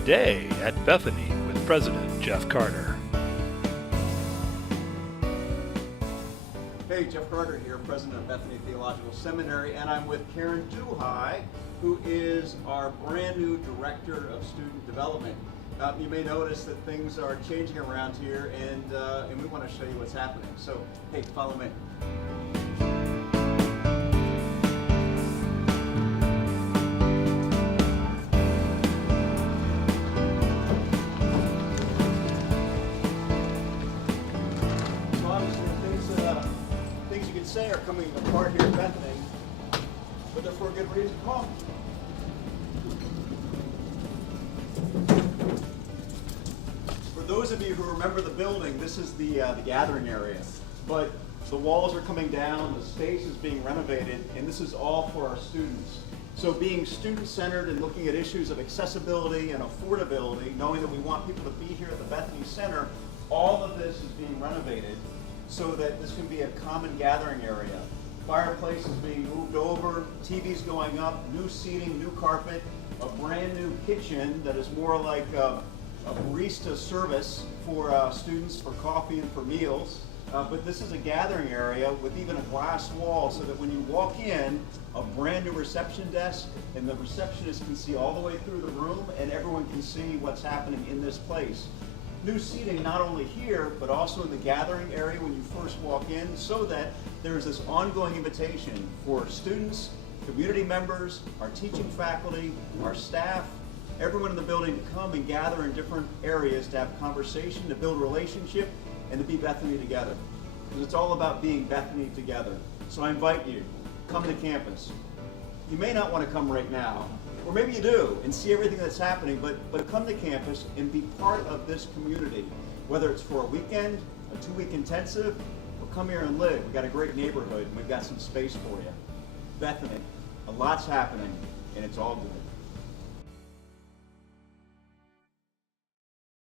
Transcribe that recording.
Today at Bethany with President Jeff Carter. Hey, Jeff Carter here, President of Bethany Theological Seminary, and I'm with Karen Duhai, who is our brand new Director of Student Development. You may notice that things are changing around here, and we want to show you what's happening. So, hey, follow me. Things you could say are coming apart here at Bethany, but they're for a good reason. Come on. For those of you who remember the building, this is the gathering area, but the walls are coming down, the space is being renovated, and this is all for our students. So being student-centered and looking at issues of accessibility and affordability, knowing that we want people to be here at the Bethany Center, all of this is being renovated so that this can be a common gathering area. Fireplace is being moved over, TV's going up, new seating, new carpet, a brand new kitchen that is more like a barista service for students for coffee and for meals. But this is a gathering area with even a glass wall so that when you walk in, a brand new reception desk, and the receptionist can see all the way through the room and everyone can see what's happening in this place. New seating not only here, but also in the gathering area when you first walk in, so that there's this ongoing invitation for students, community members, our teaching faculty, our staff, everyone in the building to come and gather in different areas to have conversation, to build relationship, and to be Bethany together. Because it's all about being Bethany together. So I invite you, come to campus. You may not want to come right now, or maybe you do, and see everything that's happening, but come to campus and be part of this community. Whether it's for a weekend, a 2-week intensive, or come here and live. We've got a great neighborhood, and we've got some space for you. Bethany, a lot's happening, and it's all good.